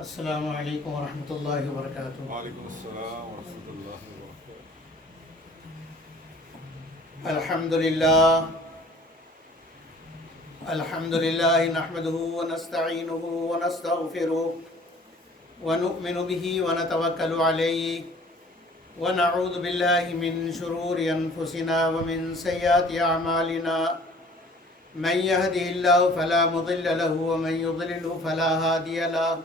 السلام علیکم ورحمۃ اللہ وبرکاتہ۔ وعلیکم السلام ورحمۃ اللہ وبرکاتہ۔ الحمد للہ نحمده ونستعینه ونستغفره ونؤمن به ونتوکل علیہ ونعوذ باللہ من شرور انفسنا ومن سیئات اعمالنا من يهده الله فلا مضل له ومن يضلل فلا هادي له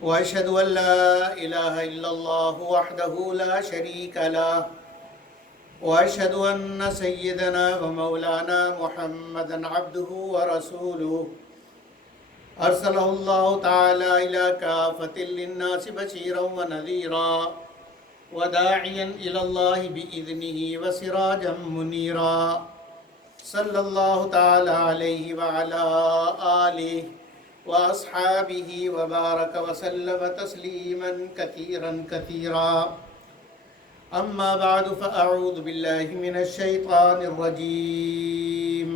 وأشهد أن لا إله إلا الله وحده لا شريك له وأشهد أن سيدنا ومولانا محمدا عبده ورسوله أرسله الله تعالى إلى كافة للناس بشيرا ونذيرا وداعيا إلى الله بإذنه وسراجا منيرا صلى الله تعالى عليه وعلى آله وأصحابه وبارك وسلم تسليما كثيرا كثيرا أما بعد فأعوذ بالله من الشيطان الرجيم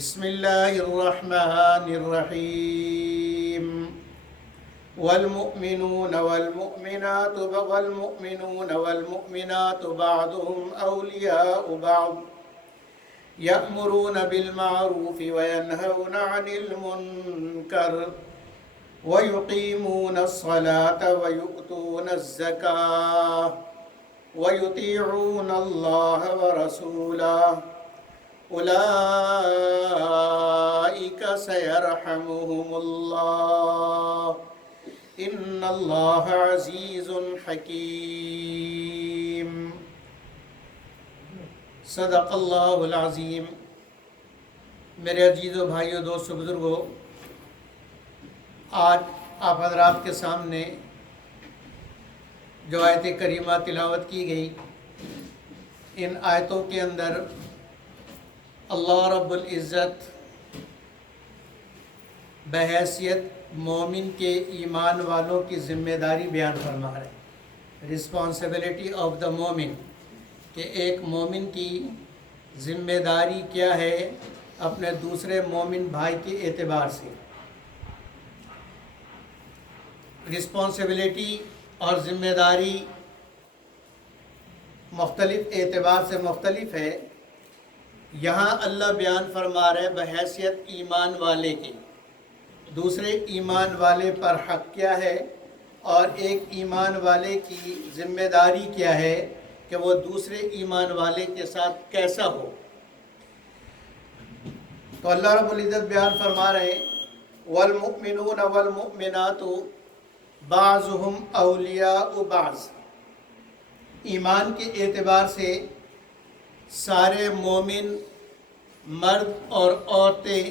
بسم الله الرحمن الرحيم والمؤمنون والمؤمنات بعضهم أولياء بعض يأمرون بالمعروف وينهون عن المنكر ويقيمون الصلاة ويؤتون الزكاة ويطيعون الله ورسوله أولئك سيرحمهم الله إن الله عزيز حكيم صدق اللہ العظیم۔ میرے عزیزو بھائیو، دوستو، بزرگو، آج آپ حضرات کے سامنے جو آیت کریمہ تلاوت کی گئی، ان آیتوں کے اندر اللہ رب العزت بحیثیت مومن کے ایمان والوں کی ذمہ داری بیان فرما رہے ہیں۔ رسپانسبلٹی آف دا مومن، کہ ایک مومن کی ذمہ داری کیا ہے اپنے دوسرے مومن بھائی کے اعتبار سے۔ رسپانسبلٹی اور ذمہ داری مختلف اعتبار سے مختلف ہے۔ یہاں اللہ بیان فرما رہے بحیثیت ایمان والے کے، دوسرے ایمان والے پر حق کیا ہے اور ایک ایمان والے کی ذمہ داری کیا ہے کہ وہ دوسرے ایمان والے کے ساتھ کیسا ہو۔ تو اللہ رب العزت بیان فرما رہے ہیں والمؤمنون والمؤمنات بعضهم اولیاء بعض، ایمان کے اعتبار سے سارے مومن مرد اور عورتیں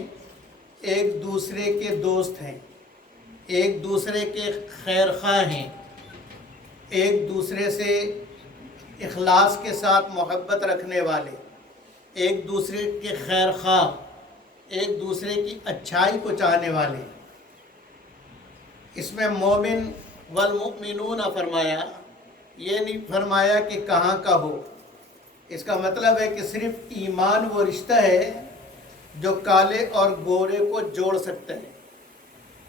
ایک دوسرے کے دوست ہیں، ایک دوسرے کے خیر خواہ ہیں، ایک دوسرے سے اخلاص کے ساتھ محبت رکھنے والے، ایک دوسرے کے خیر خواہ، ایک دوسرے کی اچھائی کو چاہنے والے۔ اس میں مومن والمؤمنون فرمایا، یہ نہیں فرمایا کہ کہاں کا ہو۔ اس کا مطلب ہے کہ صرف ایمان وہ رشتہ ہے جو کالے اور گورے کو جوڑ سکتا ہے۔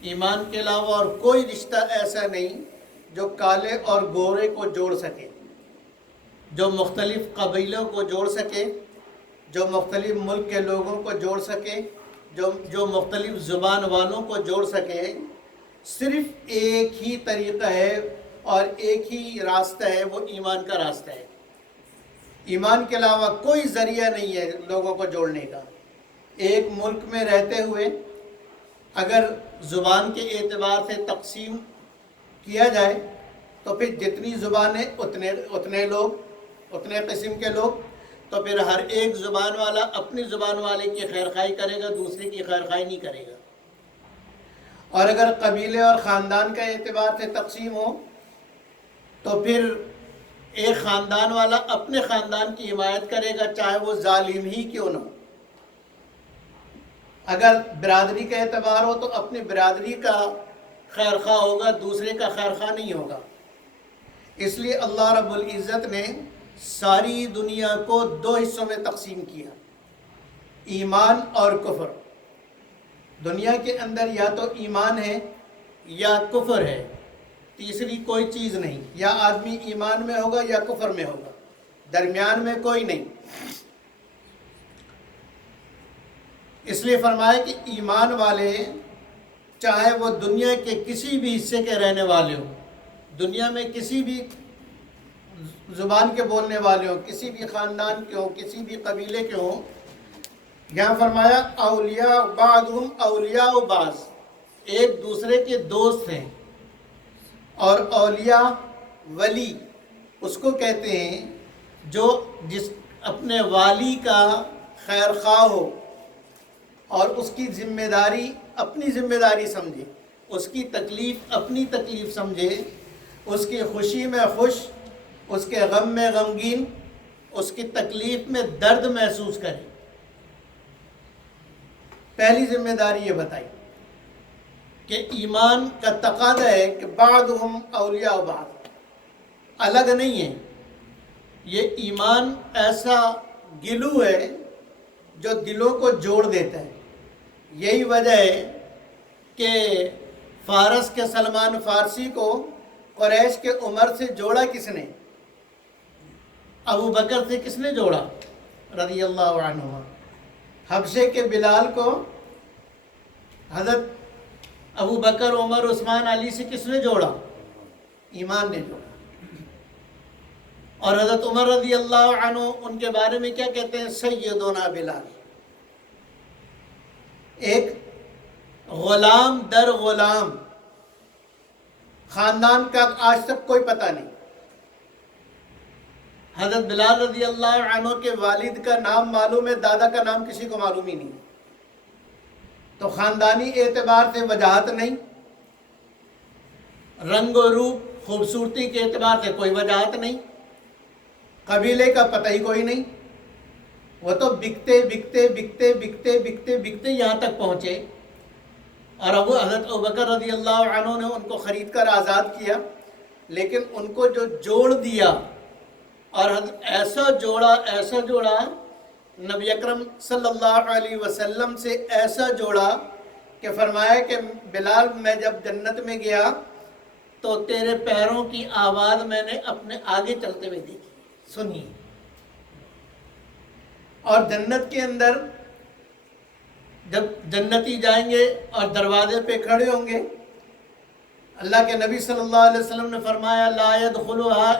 ایمان کے علاوہ اور کوئی رشتہ ایسا نہیں جو کالے اور گورے کو جوڑ سکے، جو مختلف قبیلوں کو جوڑ سکے، جو مختلف ملک کے لوگوں کو جوڑ سکے، جو مختلف زبان والوں کو جوڑ سکے۔ صرف ایک ہی طریقہ ہے اور ایک ہی راستہ ہے، وہ ایمان کا راستہ ہے۔ ایمان کے علاوہ کوئی ذریعہ نہیں ہے لوگوں کو جوڑنے کا۔ ایک ملک میں رہتے ہوئے اگر زبان کے اعتبار سے تقسیم کیا جائے تو پھر جتنی زبانیں اتنے لوگ، اتنے قسم کے لوگ، تو پھر ہر ایک زبان والا اپنی زبان والے کی خیر خواہی کرے گا، دوسرے کی خیر خواہی نہیں کرے گا۔ اور اگر قبیلے اور خاندان کا اعتبار سے تقسیم ہو تو پھر ایک خاندان والا اپنے خاندان کی حمایت کرے گا، چاہے وہ ظالم ہی کیوں نہ ہو۔ اگر برادری کا اعتبار ہو تو اپنی برادری کا خیر خواہ ہوگا، دوسرے کا خیر خواہ نہیں ہوگا۔ اس لیے اللہ رب العزت نے ساری دنیا کو دو حصوں میں تقسیم کیا، ایمان اور کفر۔ دنیا کے اندر یا تو ایمان ہے یا کفر ہے، تیسری کوئی چیز نہیں، یا آدمی ایمان میں ہوگا یا کفر میں ہوگا، درمیان میں کوئی نہیں۔ اس لیے فرمایا کہ ایمان والے چاہے وہ دنیا کے کسی بھی حصے کے رہنے والے ہوں، دنیا میں کسی بھی زبان کے بولنے والے ہوں، کسی بھی خاندان کے ہوں، کسی بھی قبیلے کے ہوں، یہاں فرمایا اولیاء بعضهم اولیاء بعض، ایک دوسرے کے دوست ہیں۔ اور اولیاء ولی اس کو کہتے ہیں جو جس اپنے والی کا خیر خواہ ہو اور اس کی ذمہ داری اپنی ذمہ داری سمجھے، اس کی تکلیف اپنی تکلیف سمجھے، اس کی خوشی میں خوش، اس کے غم میں غمگین، اس کی تکلیف میں درد محسوس کرے۔ پہلی ذمہ داری یہ بتائی کہ ایمان کا تقاضا ہے کہ بعضهم اولیاء بعض، الگ نہیں ہے۔ یہ ایمان ایسا گلو ہے جو دلوں کو جوڑ دیتا ہے۔ یہی وجہ ہے کہ فارس کے سلمان فارسی کو قریش کے عمر سے جوڑا کس نے؟ ابو بکر سے کس نے جوڑا رضی اللہ عنہ؟ حبشے کے بلال کو حضرت ابو بکر، عمر، عثمان، علی سے کس نے جوڑا؟ ایمان نے جوڑا۔ اور حضرت عمر رضی اللہ عنہ ان کے بارے میں کیا کہتے ہیں؟ سیدنا بلال، ایک غلام در غلام، خاندان کا آج تک کوئی پتہ نہیں۔ حضرت بلال رضی اللہ عنہ کے والد کا نام معلوم ہے، دادا کا نام کسی کو معلوم ہی نہیں، تو خاندانی اعتبار سے وجاہت نہیں، رنگ و روپ خوبصورتی کے اعتبار سے کوئی وجاہت نہیں، قبیلے کا پتہ ہی کوئی نہیں۔ وہ تو بکتے بکتے بکتے بکتے بکتے بکتے یہاں تک پہنچے، اور حضرت ابوبکر رضی اللہ عنہ نے ان کو خرید کر آزاد کیا، لیکن ان کو جو جوڑ دیا، اور ایسا جوڑا نبی اکرم صلی اللہ علیہ وسلم سے ایسا جوڑا کہ فرمایا کہ بلال میں جب جنت میں گیا تو تیرے پیروں کی آواز میں نے اپنے آگے چلتے ہوئے دیکھی، سنیے۔ اور جنت کے اندر جب جنتی جائیں گے اور دروازے پہ کھڑے ہوں گے، اللہ کے نبی صلی اللہ علیہ وسلم نے فرمایا لا يدخلها،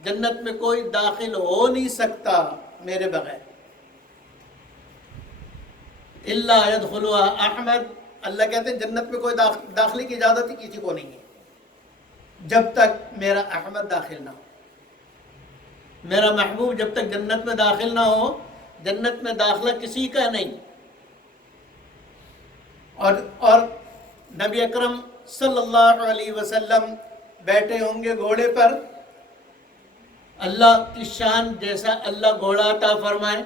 جنت میں کوئی داخل ہو نہیں سکتا میرے بغیر، الا يدخلها احمد، اللہ کہتے ہیں جنت میں کوئی داخلے کی اجازت ہی کسی کو نہیں ہے جب تک میرا احمد داخل نہ ہو، میرا محبوب جب تک جنت میں داخل نہ ہو، جنت میں داخلہ کسی کا نہیں۔ اور نبی اکرم صلی اللہ علیہ وسلم بیٹھے ہوں گے گھوڑے پر، اللہ کی شان جیسا اللہ گھوڑا عطا فرمائے،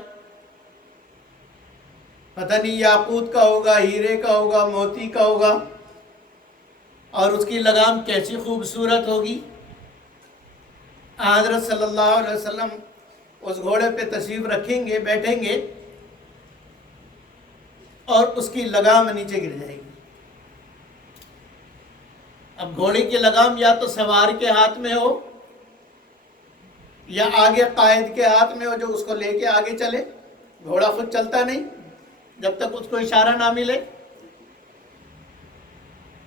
پتہ نہیں یاقوت کا ہوگا، ہیرے کا ہوگا، موتی کا ہوگا، اور اس کی لگام کیسی خوبصورت ہوگی۔ حضرت صلی اللہ علیہ وسلم اس گھوڑے پہ تشریف رکھیں گے، بیٹھیں گے، اور اس کی لگام نیچے گر جائے گی۔ اب گھوڑے کی لگام یا تو سوار کے ہاتھ میں ہو یا آگے قائد کے ہاتھ میں ہو جو اس کو لے کے آگے چلے، گھوڑا خود چلتا نہیں جب تک اس کو اشارہ نہ ملے۔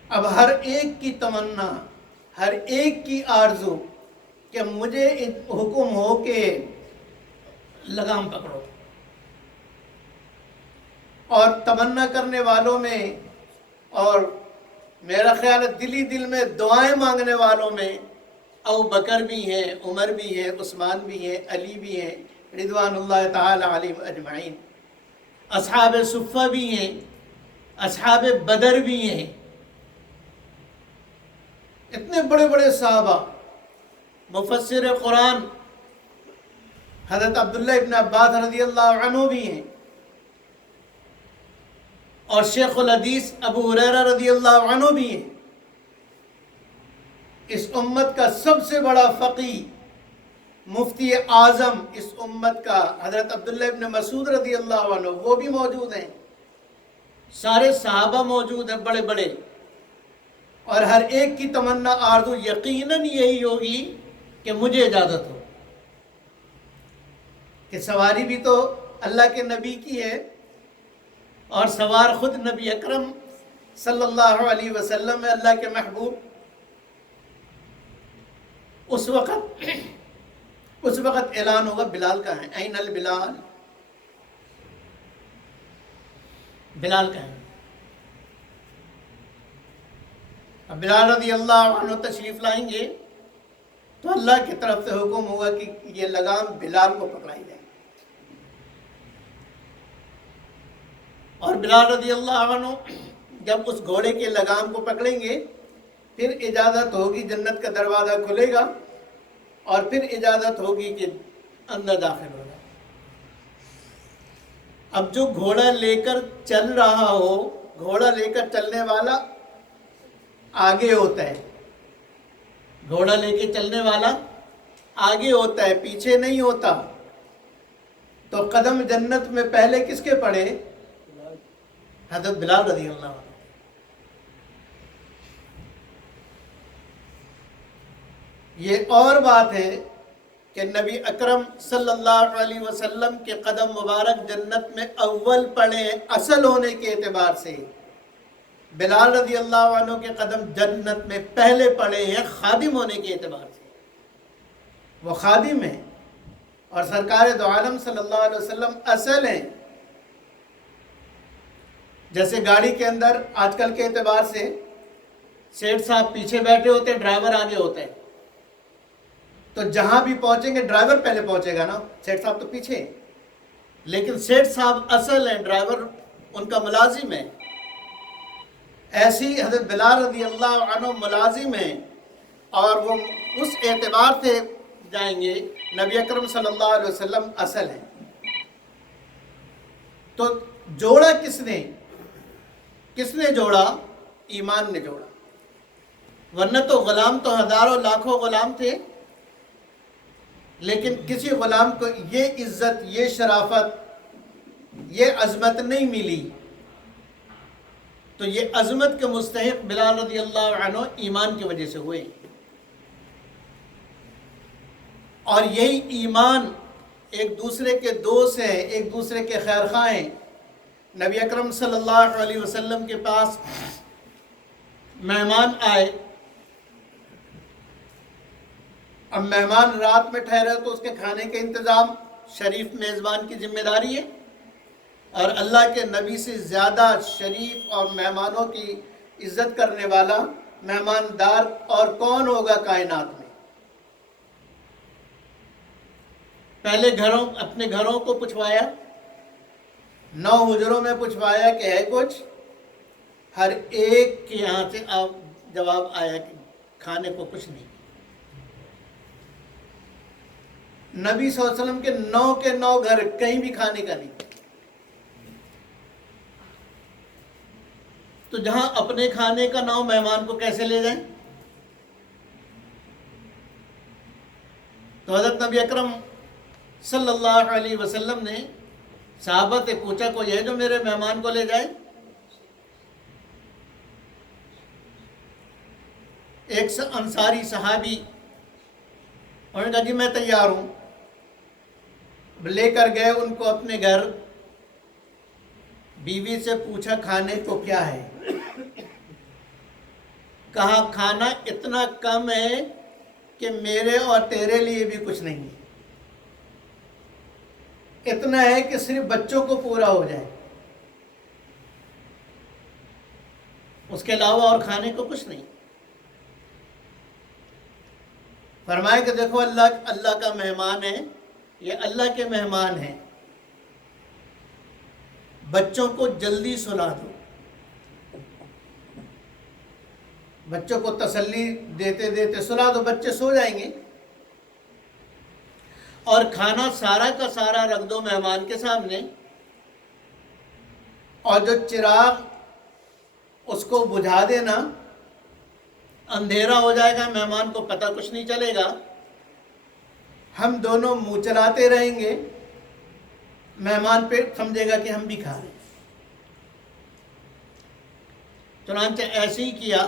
اب ہر ایک کی تمنا، ہر ایک کی آرزو کہ مجھے حکم ہو کہ لگام پکڑو، اور تمنا کرنے والوں میں اور میرا خیال ہے دلی دل میں دعائیں مانگنے والوں میں ابو بکر بھی ہیں، عمر بھی ہیں، عثمان بھی ہیں، علی بھی ہیں رضوان اللہ تعالی علیہم اجمعین، اصحاب صفہ بھی ہیں، اصحاب بدر بھی ہیں، اتنے بڑے بڑے صحابہ، مفسر قرآن حضرت عبداللہ ابن عباس رضی اللہ عنہ بھی ہیں، اور شیخ الحدیث ابو ہریرہ رضی اللہ عنہ بھی ہیں۔ اس امت کا سب سے بڑا فقی، مفتی اعظم اس امت کا حضرت عبداللہ ابن مسعود رضی اللہ عنہ، وہ بھی موجود ہیں، سارے صحابہ موجود ہیں بڑے بڑے، اور ہر ایک کی تمنا آرزو یقیناً یہی ہوگی کہ مجھے اجازت ہو، کہ سواری بھی تو اللہ کے نبی کی ہے، اور سوار خود نبی اکرم صلی اللہ علیہ وسلم ہے، اللہ کے محبوب۔ اس وقت اعلان ہوگا بلال کہاں ہے، این البلال، بلال کہاں ہے؟ اب بلال رضی اللہ عنہ تشریف لائیں گے تو اللہ کی طرف سے حکم ہوگا کہ یہ لگام بلال کو پکڑائی جائے، اور بلال رضی اللہ عنہ جب اس گھوڑے کے لگام کو پکڑیں گے پھر اجازت ہوگی، جنت کا دروازہ کھلے گا اور پھر اجازت ہوگی کہ اندر داخل ہوگا۔ اب جو گھوڑا لے کر چل رہا ہو، گھوڑا لے کر چلنے والا آگے ہوتا ہے، گھوڑا لے کے چلنے والا آگے ہوتا ہے، پیچھے نہیں ہوتا، تو قدم جنت میں پہلے کس کے پڑے؟ حضرت بلال رضی اللہ عنہ۔ یہ اور بات ہے کہ نبی اکرم صلی اللہ علیہ وسلم کے قدم مبارک جنت میں اول پڑے اصل ہونے کے اعتبار سے، بلال رضی اللہ عنہ کے قدم جنت میں پہلے پڑے ہیں خادم ہونے کے اعتبار سے، وہ خادم ہیں، اور سرکار دو عالم صلی اللہ علیہ وسلم اصل ہیں۔ جیسے گاڑی کے اندر آج کل کے اعتبار سے سیٹ صاحب پیچھے بیٹھے ہوتے ہیں، ڈرائیور آگے ہوتا ہے، تو جہاں بھی پہنچیں گے ڈرائیور پہلے پہنچے گا نا، سیٹ صاحب تو پیچھے ہیں، لیکن سیٹ صاحب اصل ہیں، ڈرائیور ان کا ملازم ہے۔ ایسی حضرت بلال رضی اللہ عنہ ملازم ہیں، اور وہ اس اعتبار سے جائیں گے، نبی اکرم صلی اللہ علیہ وسلم اصل ہیں۔ تو جوڑا کس نے جوڑا؟ ایمان نے جوڑا، ورنہ تو غلام تو ہزاروں لاکھوں غلام تھے، لیکن کسی غلام کو یہ عزت، یہ شرافت، یہ عظمت نہیں ملی، تو یہ عظمت کے مستحق بلال رضی اللہ عنہ ایمان کی وجہ سے ہوئے، اور یہی ایمان ایک دوسرے کے دوست ہیں، ایک دوسرے کے خیر خواہ ہیں۔ نبی اکرم صلی اللہ علیہ وسلم کے پاس مہمان آئے، اب مہمان رات میں ٹھہرے تو اس کے کھانے کا انتظام شریف میزبان کی ذمہ داری ہے، اور اللہ کے نبی سے زیادہ شریف اور مہمانوں کی عزت کرنے والا مہماندار اور کون ہوگا کائنات میں؟ پہلے اپنے گھروں کو پوچھوایا، 9 حجروں میں پوچھوایا کہ ہے کچھ، ہر ایک کے یہاں سے جواب آیا کہ کھانے کو کچھ نہیں۔ نبی صلی اللہ علیہ وسلم کے 9 کے 9 گھر، کہیں بھی کھانے کا نہیں۔ تو جہاں اپنے کھانے کا نام مہمان کو کیسے لے جائیں؟ تو حضرت نبی اکرم صلی اللہ علیہ وسلم نے صحابہ سے پوچھا، کوئی ہے جو میرے مہمان کو لے جائے؟ ایک انصاری صحابی انہوں نے کہا جی میں تیار ہوں، لے کر گئے ان کو اپنے گھر، بیوی سے پوچھا کھانے کو کیا ہے؟ کہا کھانا اتنا کم ہے کہ میرے اور تیرے لیے بھی کچھ نہیں ہے، اتنا ہے کہ صرف بچوں کو پورا ہو جائے، اس کے علاوہ اور کھانے کو کچھ نہیں۔ فرمایا کہ دیکھو اللہ کا مہمان ہے، یہ اللہ کے مہمان ہیں، بچوں کو جلدی سلا دو، بچوں کو تسلی دیتے دیتے سلا دو، بچے سو جائیں گے، اور کھانا سارا کا سارا رکھ دو مہمان کے سامنے، اور جو چراغ اس کو بجھا دینا، اندھیرا ہو جائے گا، مہمان کو پتہ کچھ نہیں چلے گا، ہم دونوں منہ چلاتے رہیں گے، مہمان پہ سمجھے گا کہ ہم بھی کھا رہے ہیں۔ چنانچہ ایسے ہی کیا،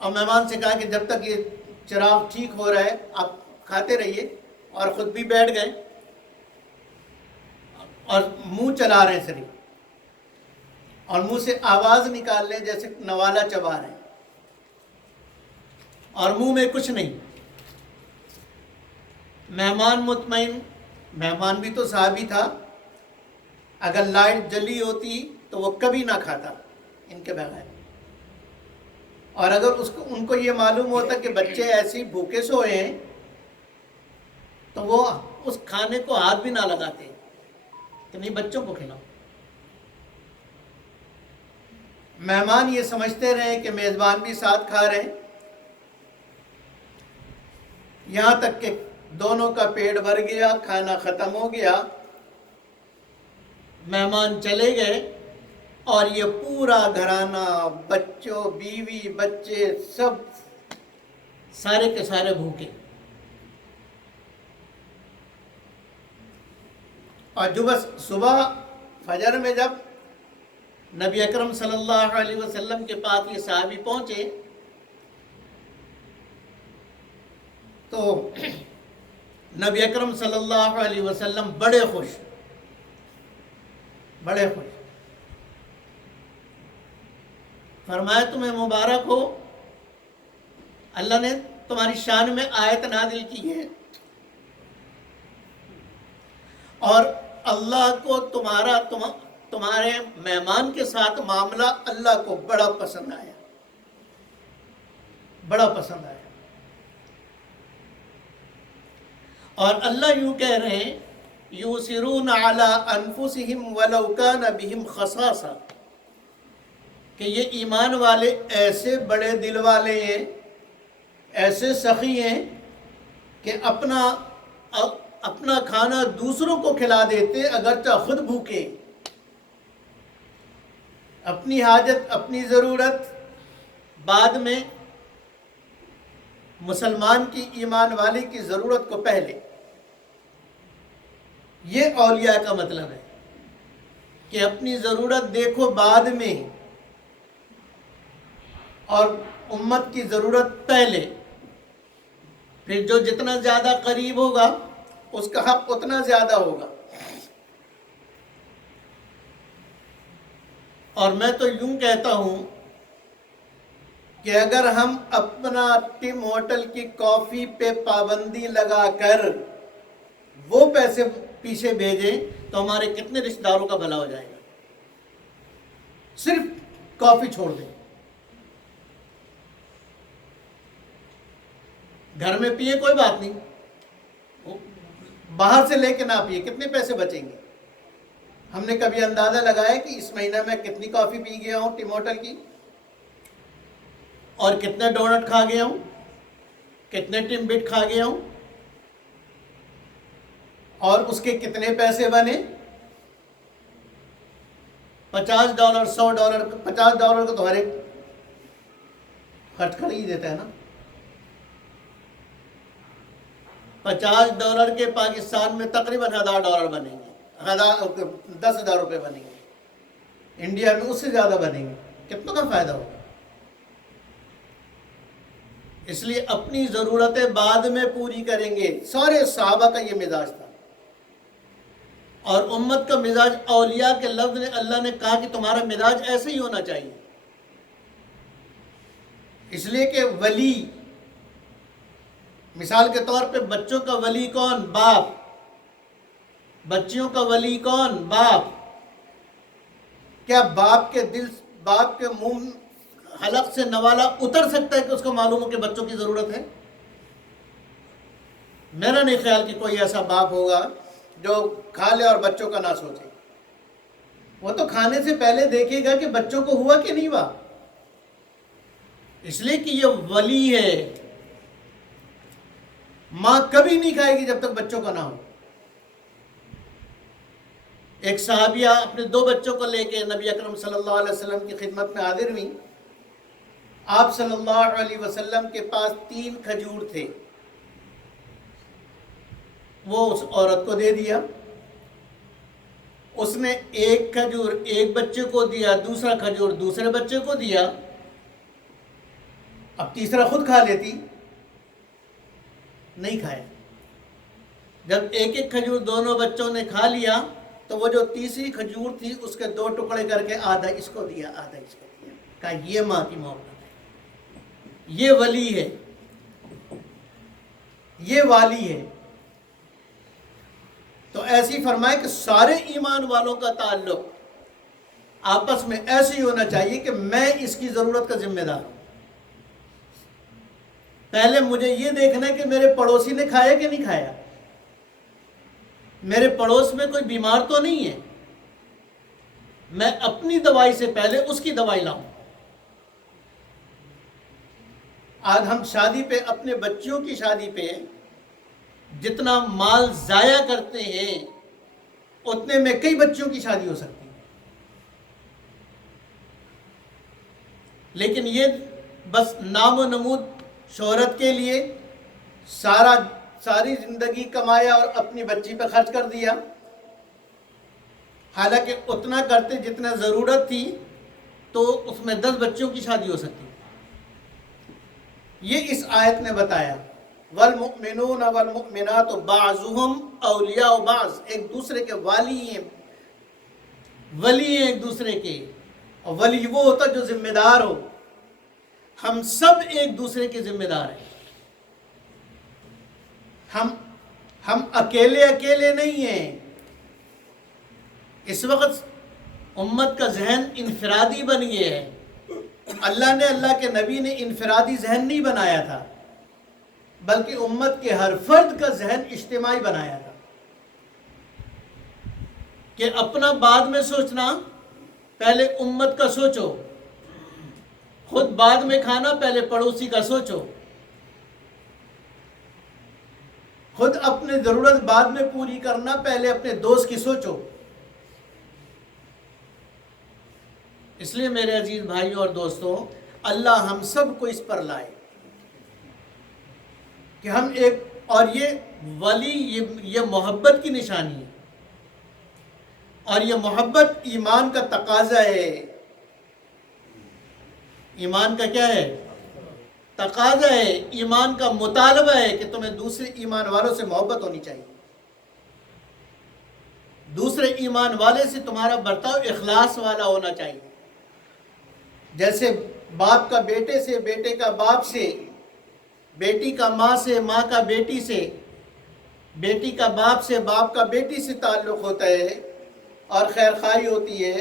اور مہمان سے کہا کہ جب تک یہ چراغ ٹھیک ہو رہا ہے آپ کھاتے رہیے، اور خود بھی بیٹھ گئے اور منہ چلا رہے ہیں صرف، اور منہ سے آواز نکال لیں جیسے نوالا چبا رہے ہیں، اور منہ میں کچھ نہیں۔ مہمان مطمئن، مہمان بھی تو صحابی تھا، اگر لائٹ جلی ہوتی تو وہ کبھی نہ کھاتا ان کے بغیر، اور اگر ان کو یہ معلوم ہوتا کہ بچے ایسے ہی بھوکے سوئے ہیں تو وہ اس کھانے کو ہاتھ بھی نہ لگاتے کہ نہیں بچوں کو کھلاؤ۔ مہمان یہ سمجھتے رہے کہ میزبان بھی ساتھ کھا رہے ہیں، یہاں تک کہ دونوں کا پیٹ بھر گیا، کھانا ختم ہو گیا، مہمان چلے گئے، اور یہ پورا گھرانہ، بچوں، بیوی، بچے، سب سارے کے سارے بھوکے۔ اور جو بس صبح فجر میں جب نبی اکرم صلی اللہ علیہ وسلم کے پاس یہ صحابی پہنچے تو نبی اکرم صلی اللہ علیہ وسلم بڑے خوش، بڑے خوش، فرمایا تمہیں مبارک ہو، اللہ نے تمہاری شان میں آیت نازل کی ہے، اور اللہ کو تمہارے مہمان کے ساتھ معاملہ اللہ کو بڑا پسند آیا، بڑا پسند آیا۔ اور اللہ یوں کہہ رہے ہیں یُؤْثِرُونَ عَلَىٰ أَنفُسِهِمْ وَلَوْ كَانَ بِهِمْ خَصَاصَةٌ، کہ یہ ایمان والے ایسے بڑے دل والے ہیں، ایسے سخی ہیں کہ اپنا کھانا دوسروں کو کھلا دیتے اگرچہ خود بھوکے، اپنی حاجت، اپنی ضرورت بعد میں، مسلمان کی، ایمان والے کی ضرورت کو پہلے۔ یہ اولیاء کا مطلب ہے کہ اپنی ضرورت دیکھو بعد میں، اور امت کی ضرورت پہلے، پھر جو جتنا زیادہ قریب ہوگا اس کا حق اتنا زیادہ ہوگا۔ اور میں تو یوں کہتا ہوں کہ اگر ہم اپنا ٹم ہوٹل کی کافی پہ پابندی لگا کر وہ پیسے پیچھے بھیجیں تو ہمارے کتنے رشتہ داروں کا بھلا ہو جائے گا۔ صرف کافی چھوڑ دیں، گھر میں پیے کوئی بات نہیں، باہر سے لے کے نہ پیے، کتنے پیسے بچیں گے؟ ہم نے کبھی اندازہ لگایا کہ اس مہینہ میں کتنی کافی پی گیا ہوں ٹم ہوٹل کی، اور کتنے ڈونٹ کھا گیا ہوں، کتنے ٹم بٹ کھا گیا ہوں، اور اس کے کتنے پیسے بنے؟ $50 $100 $50 کو تو ہر ایک خرچ کر ہی دیتا ہے نا۔ $50 کے پاکستان میں تقریباً $1000 بنیں گے، 10,000 روپے بنیں گے، انڈیا میں اس سے زیادہ بنیں گے، کتنا کا فائدہ ہوگا؟ اس لیے اپنی ضرورتیں بعد میں پوری کریں گے۔ سارے صحابہ کا یہ مزاج تھا، اور امت کا مزاج، اولیاء کے لفظ نے اللہ نے کہا کہ تمہارا مزاج ایسے ہی ہونا چاہیے، اس لیے کہ ولی، مثال کے طور پہ بچوں کا ولی کون؟ باپ۔ بچیوں کا ولی کون؟ باپ۔ کیا باپ کے منہ حلق سے نوالا اتر سکتا ہے کہ اس کو معلوم ہو کہ بچوں کی ضرورت ہے؟ میرا نہیں خیال کہ کوئی ایسا باپ ہوگا جو کھا لے اور بچوں کا نہ سوچے۔ وہ تو کھانے سے پہلے دیکھے گا کہ بچوں کو ہوا کہ نہیں ہوا، اس لیے کہ یہ ولی ہے۔ ماں کبھی نہیں کھائے گی جب تک بچوں کا نہ ہو۔ ایک صحابیہ اپنے 2 بچوں کو لے کے نبی اکرم صلی اللہ علیہ وسلم کی خدمت میں حاضر ہوئی۔ آپ صلی اللہ علیہ وسلم کے پاس 3 کھجور تھے، وہ اس عورت کو دے دیا۔ اس نے ایک کھجور ایک بچے کو دیا، دوسرا کھجور دوسرے بچے کو دیا، اب تیسرا خود کھا لیتی، نہیں کھایا۔ جب ایک ایک کھجور دونوں بچوں نے کھا لیا تو وہ جو تیسری کھجور تھی اس کے 2 ٹکڑے کر کے آدھا اس کو دیا، آدھا اس کو دیا، کہا یہ ماں کی محبت ہے، یہ ولی ہے، یہ والی ہے۔ تو ایسی فرمائے کہ سارے ایمان والوں کا تعلق آپس میں ایسے ہی ہونا چاہیے کہ میں اس کی ضرورت کا ذمہ دار ہوں۔ پہلے مجھے یہ دیکھنا ہے کہ میرے پڑوسی نے کھایا کہ نہیں کھایا، میرے پڑوس میں کوئی بیمار تو نہیں ہے، میں اپنی دوائی سے پہلے اس کی دوائی لاؤں۔ آج ہم شادی پہ، اپنے بچیوں کی شادی پہ جتنا مال ضائع کرتے ہیں اتنے میں کئی بچیوں کی شادی ہو سکتی ہے، لیکن یہ بس نام و نمود شہرت کے لیے ساری زندگی کمایا اور اپنی بچی پہ خرچ کر دیا، حالانکہ اتنا کرتے جتنا ضرورت تھی تو اس میں 10 بچوں کی شادی ہو سکتی۔ یہ اس آیت نے بتایا، والمؤمنون والمؤمنات بعضهم اولیاء بعض، ایک دوسرے کے والی ہیں، ولی ہیں ایک دوسرے کے، اور ولی وہ ہوتا جو ذمہ دار ہو۔ ہم سب ایک دوسرے کے ذمہ دار ہیں، ہم اکیلے نہیں ہیں۔ اس وقت امت کا ذہن انفرادی بن گیا ہے، اللہ نے، اللہ کے نبی نے انفرادی ذہن نہیں بنایا تھا، بلکہ امت کے ہر فرد کا ذہن اجتماعی بنایا تھا کہ اپنا بعد میں سوچنا، پہلے امت کا سوچو، خود بعد میں کھانا، پہلے پڑوسی کا سوچو، خود اپنی ضرورت بعد میں پوری کرنا، پہلے اپنے دوست کی سوچو۔ اس لیے میرے عزیز بھائیوں اور دوستوں، اللہ ہم سب کو اس پر لائے کہ ہم ایک، اور یہ ولی، یہ محبت کی نشانی ہے، اور یہ محبت ایمان کا تقاضا ہے۔ ایمان کا کیا ہے؟ تقاضا ہے، ایمان کا مطالبہ ہے کہ تمہیں دوسرے ایمان والوں سے محبت ہونی چاہیے، دوسرے ایمان والے سے تمہارا برتاؤ اخلاص والا ہونا چاہیے۔ جیسے باپ کا بیٹے سے، بیٹے کا باپ سے، بیٹی کا ماں سے، ماں کا بیٹی سے، بیٹی کا باپ سے، باپ کا بیٹی سے تعلق ہوتا ہے اور خیر خواہی ہوتی ہے،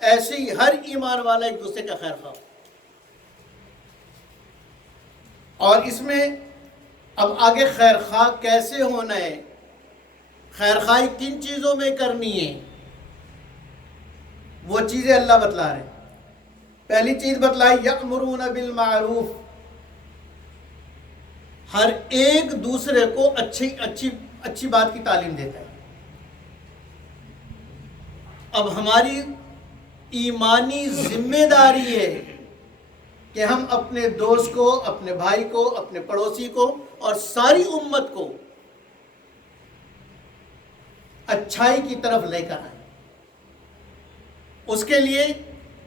ایسے ہی ہر ایمان والا ایک دوسرے کا خیر خواہ۔ اور اس میں اب آگے خیر خواہ کیسے ہونا ہے، خیر خواہی کن چیزوں میں کرنی ہے، وہ چیزیں اللہ بتلا رہے ہیں۔ پہلی چیز بتلائی، یأمرون بالمعروف، ہر ایک دوسرے کو اچھی بات کی تعلیم دیتا ہے۔ اب ہماری ایمانی ذمہ داری ہے کہ ہم اپنے دوست کو، اپنے بھائی کو، اپنے پڑوسی کو اور ساری امت کو اچھائی کی طرف لے کر آئیں۔ اس کے لیے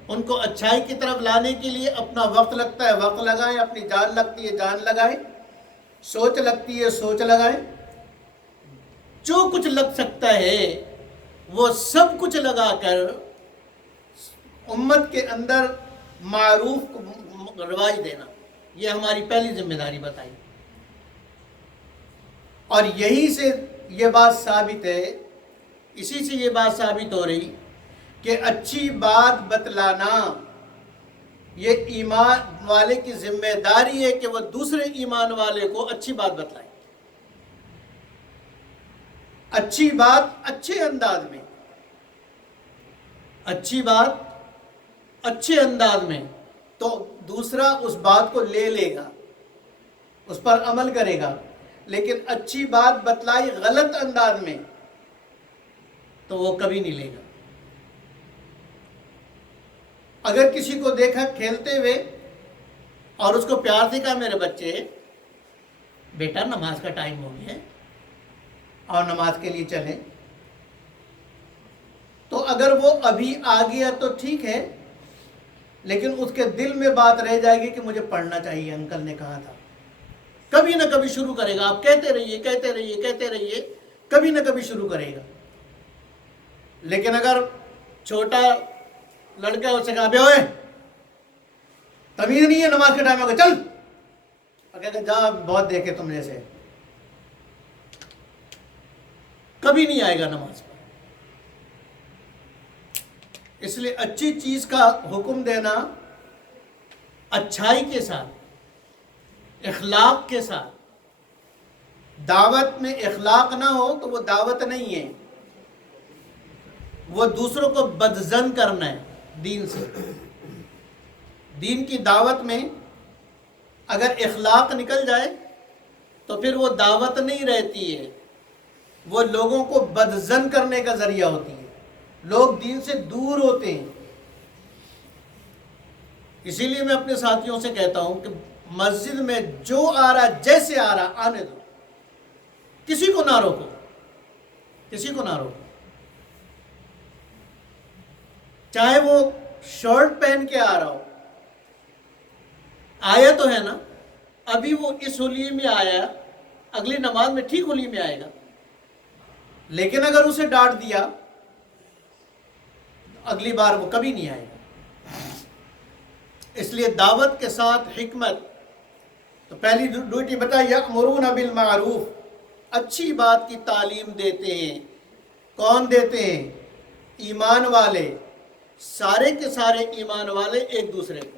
ان کو اچھائی کی طرف لانے کے لیے اپنا وقت لگتا ہے، وقت لگائیں، اپنی جان لگتی ہے، جان لگائیں، سوچ لگتی ہے، سوچ لگائیں، جو کچھ لگ سکتا ہے وہ سب کچھ لگا کر امت کے اندر معروف کو رواج دینا، یہ ہماری پہلی ذمہ داری بتائی۔ اور یہی سے یہ بات ثابت ہے، اسی سے یہ بات ثابت ہو رہی کہ اچھی بات بتلانا یہ ایمان والے کی ذمہ داری ہے کہ وہ دوسرے ایمان والے کو اچھی بات بتلائے، اچھی بات اچھے انداز میں، اچھی بات اچھے انداز میں، تو دوسرا اس بات کو لے گا، اس پر عمل کرے گا۔ لیکن اچھی بات بتلائی غلط انداز میں تو وہ کبھی نہیں لے گا۔ اگر کسی کو دیکھا کھیلتے ہوئے اور اس کو پیار سے کہا، میرے بچے، بیٹا نماز کا ٹائم ہو گیا اور نماز کے لیے چلیں، تو اگر وہ ابھی آ گیا تو ٹھیک ہے، لیکن اس کے دل میں بات رہ جائے گی کہ مجھے پڑھنا چاہیے، انکل نے کہا تھا، کبھی نہ کبھی شروع کرے گا۔ آپ کہتے رہیے کہتے رہیے کہتے رہیے، کبھی نہ کبھی شروع کرے گا۔ لیکن اگر چھوٹا لڑکا اس سے کہا بے ہوئے تمیز نہیں ہے، نماز کے ٹائم میں چل، اور کہتے جا بہت دیکھے تم جیسے، کبھی نہیں آئے گا نماز پر۔ اس لیے اچھی چیز کا حکم دینا اچھائی کے ساتھ، اخلاق کے ساتھ۔ دعوت میں اخلاق نہ ہو تو وہ دعوت نہیں ہے، وہ دوسروں کو بدظن کرنا ہے دین سے۔ دین کی دعوت میں اگر اخلاق نکل جائے تو پھر وہ دعوت نہیں رہتی ہے، وہ لوگوں کو بدظن کرنے کا ذریعہ ہوتی ہے، لوگ دین سے دور ہوتے ہیں۔ اسی لیے میں اپنے ساتھیوں سے کہتا ہوں کہ مسجد میں جو آ رہا جیسے آ رہا آنے دو، کسی کو نہ روکو، کسی کو نہ روکو، چاہے وہ شرٹ پہن کے آ رہا ہو۔ آیا تو ہے نا، ابھی وہ اس ہولی میں آیا، اگلی نماز میں ٹھیک ہولی میں آئے گا، لیکن اگر اسے ڈانٹ دیا اگلی بار وہ کبھی نہیں آئے گا۔ اس لیے دعوت کے ساتھ حکمت۔ تو پہلی ڈیوٹی بتائی یأمرون بالمعروف، اچھی بات کی تعلیم دیتے ہیں۔ کون دیتے ہیں؟ ایمان والے، سارے کے سارے ایمان والے ایک دوسرے کو۔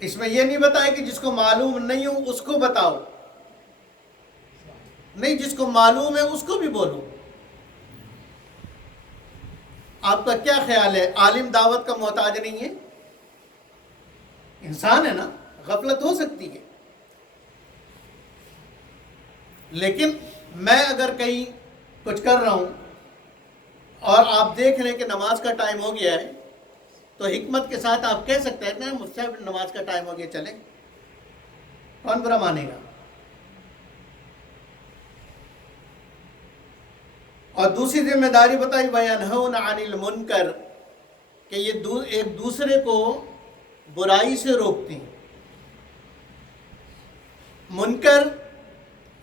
اس میں یہ نہیں بتایا کہ جس کو معلوم نہیں ہو اس کو بتاؤ، نہیں، جس کو معلوم ہے اس کو بھی بولو۔ آپ کا کیا خیال ہے، عالم دعوت کا محتاج نہیں ہے؟ انسان ہے نا، غفلت ہو سکتی ہے، لیکن میں اگر کہیں کچھ کر رہا ہوں اور آپ دیکھ رہے ہیں کہ نماز کا ٹائم ہو گیا ہے، تو حکمت کے ساتھ آپ کہہ سکتے ہیں کہ مجھ سے نماز کا ٹائم ہو گیا، چلیں، کون برا مانے گا؟ اور دوسری ذمہ داری بتائی وَيَنْهَوْنَ عَنِ الْمُنْكَرِ، کہ یہ ایک دوسرے کو برائی سے روکتے ہیں۔ منکر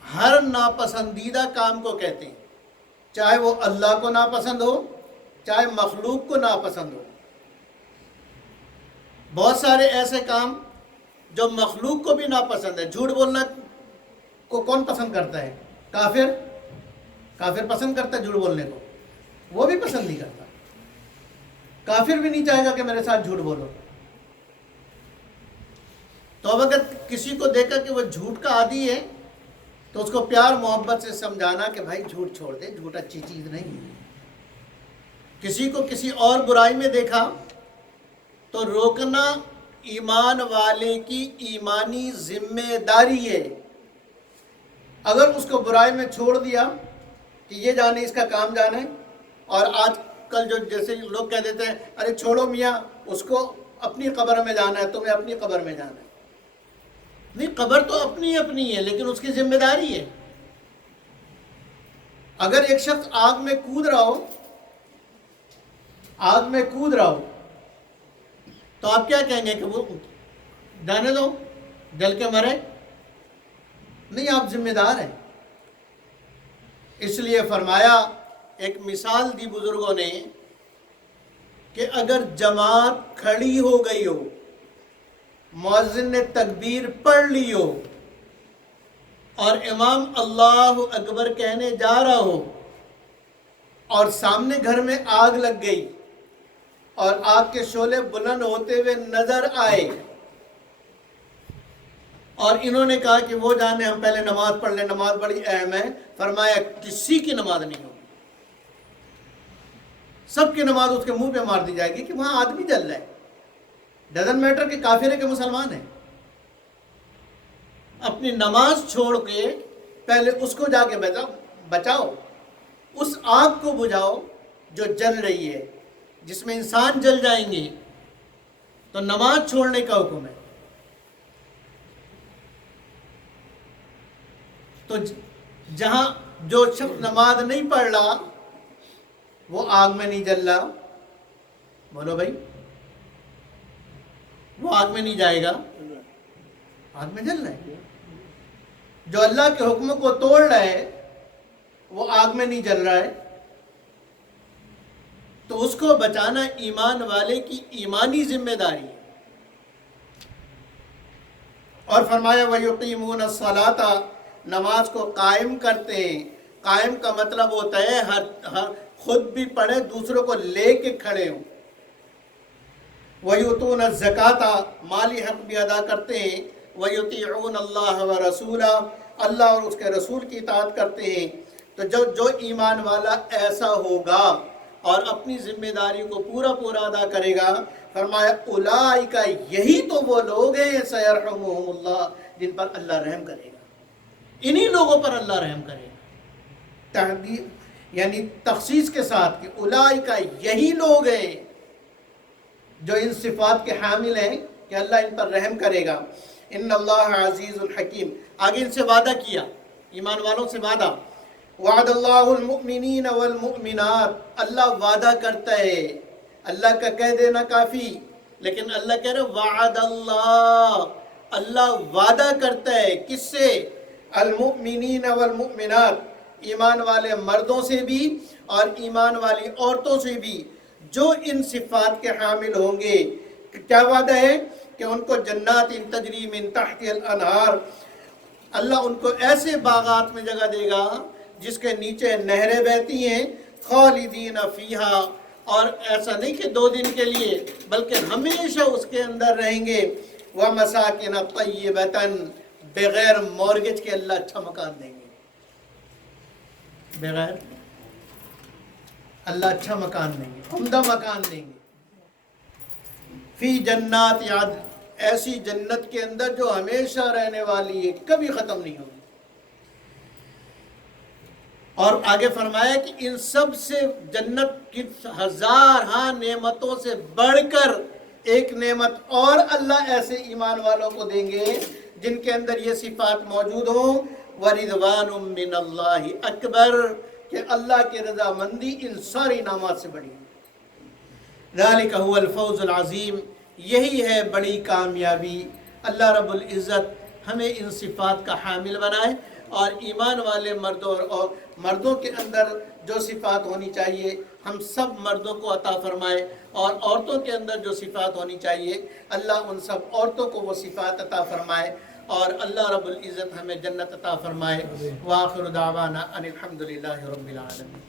ہر ناپسندیدہ کام کو کہتے ہیں، چاہے وہ اللہ کو ناپسند ہو، چاہے مخلوق کو ناپسند ہو۔ بہت سارے ایسے کام جو مخلوق کو بھی ناپسند ہے۔ جھوٹ بولنا کو کون پسند کرتا ہے؟ کافر، کافر پسند کرتا ہے جھوٹ بولنے کو، وہ بھی پسند نہیں کرتا۔ کافر بھی نہیں چاہے گا کہ میرے ساتھ جھوٹ بولو۔ تو اب اگر کسی کو دیکھا کہ وہ جھوٹ کا عادی ہے تو اس کو پیار محبت سے سمجھانا کہ بھائی جھوٹ چھوڑ دے، جھوٹ اچھی چیز نہیں ہے۔ کسی کو کسی اور برائی میں دیکھا تو روکنا ایمان والے کی ایمانی ذمہ داری ہے۔ اگر اس کو برائی میں چھوڑ دیا کہ یہ جانے اس کا کام جانے، اور آج کل جو جیسے لوگ کہہ دیتے ہیں ارے چھوڑو میاں، اس کو اپنی قبر میں جانا ہے، تمہیں اپنی قبر میں جانا ہے۔ نہیں، قبر تو اپنی اپنی ہے، لیکن اس کی ذمہ داری ہے۔ اگر ایک شخص آگ میں کود رہا ہو، آگ میں کود رہا ہو، تو آپ کیا کہیں گے کہ وہ جانے دو، جل کے مرے؟ نہیں، آپ ذمہ دار ہیں۔ اس لیے فرمایا، ایک مثال دی بزرگوں نے کہ اگر جماعت کھڑی ہو گئی ہو، مؤذن نے تکبیر پڑھ لی ہو اور امام اللہ اکبر کہنے جا رہا ہو اور سامنے گھر میں آگ لگ گئی اور آگ کے شعلے بلند ہوتے ہوئے نظر آئے اور انہوں نے کہا کہ وہ جانے ہم پہلے نماز پڑھ لیں، نماز بڑی اہم ہے، فرمایا کسی کی نماز نہیں ہوگی، سب کی نماز اس کے منہ پہ مار دی جائے گی کہ وہاں آدمی جل رہا ہے، ڈزنٹ میٹر کہ کافر ہے کہ مسلمان ہے۔ اپنی نماز چھوڑ کے پہلے اس کو جا کے بچاؤ، اس آگ کو بجھاؤ جو جل رہی ہے، جس میں انسان جل جائیں گے۔ تو نماز چھوڑنے کا حکم ہے۔ تو جہاں جو شخص نماز نہیں پڑھ رہا وہ آگ میں نہیں جل رہا، بولو بھائی، وہ آگ میں نہیں جائے گا، آگ میں جل رہا ہے۔ جو اللہ کے حکم کو توڑ رہا ہے وہ آگ میں نہیں جل رہا ہے، تو اس کو بچانا ایمان والے کی ایمانی ذمہ داری ہے۔ اور فرمایا وَيُقِيمُونَ الصَّلَاةَ، نماز کو قائم کرتے ہیں۔ قائم کا مطلب ہوتا ہے ہر خود بھی پڑھے، دوسروں کو لے کے کھڑے ہوں۔ وَيُؤْتُونَ الزَّكَاةَ، مالی حق بھی ادا کرتے ہیں۔ وَيُطِيعُونَ اللَّهَ وَرَسُولَهُ، اللہ اور اس کے رسول کی اطاعت کرتے ہیں۔ تو جو ایمان والا ایسا ہوگا اور اپنی ذمہ داری کو پورا ادا کرے گا، فرمایا اولئک، یہی تو وہ لوگ ہیں سیرحمہم اللہ، جن پر اللہ رحم کرے گا۔ انہی لوگوں پر اللہ رحم کرے گا، تحدید یعنی تخصیص کے ساتھ کہ اولئک، یہی لوگ ہیں جو ان صفات کے حامل ہیں کہ اللہ ان پر رحم کرے گا۔ ان اللہ عزیز الحکیم، آگے ان سے وعدہ کیا، ایمان والوں سے وعدہ۔ وعد اللہ المؤمنین والمؤمنات، اللہ وعدہ کرتا ہے، اللہ کا کہہ دینا کافی، لیکن اللہ کہہ رہے وعد اللہ، اللہ وعدہ کرتا ہے کس سے؟ المؤمنین والمؤمنات، ایمان والے مردوں سے بھی اور ایمان والی عورتوں سے بھی جو ان صفات کے حامل ہوں گے۔ کیا وعدہ ہے؟ کہ ان کو جنات تجری من تحت الانہار، اللہ ان کو ایسے باغات میں جگہ دے گا جس کے نیچے نہریں بہتی ہیں، خالدین فیہا، اور ایسا نہیں کہ 2 دن کے لیے بلکہ ہمیشہ اس کے اندر رہیں گے۔ وَمَسَاكِنَ طَيِّبَةً، بغیر مورگیج کے اللہ اچھا مکان دیں گے، بغیر اللہ اچھا مکان دیں گے، عمدہ مکان دیں گے۔ فی جنات عدن، ایسی جنت کے اندر جو ہمیشہ رہنے والی ہے، کبھی ختم نہیں ہوگی۔ اور آگے فرمایا کہ ان سب سے جنت کی 1000 نعمتوں سے بڑھ کر ایک نعمت اور اللہ ایسے ایمان والوں کو دیں گے جن کے اندر یہ صفات موجود ہوں۔ وَرِضْوَانٌ مِّنَ اللَّهِ أَكْبَرُ، کہ اللہ کی رضامندی ان ساری انعامات سے بڑی ہے۔ ذَلِكَ هُوَ الْفَوْزُ الْعَظِيمُ، یہی ہے بڑی کامیابی۔ اللہ رب العزت ہمیں ان صفات کا حامل بنائے، اور ایمان والے مردوں اور مردوں کے اندر جو صفات ہونی چاہیے ہم سب مردوں کو عطا فرمائے، اور عورتوں کے اندر جو صفات ہونی چاہیے اللہ ان سب عورتوں کو وہ صفات عطا فرمائے، اور اللہ رب العزت ہمیں جنت عطا فرمائے۔ وآخر دعوانا ان الحمد للہ رب العالمین۔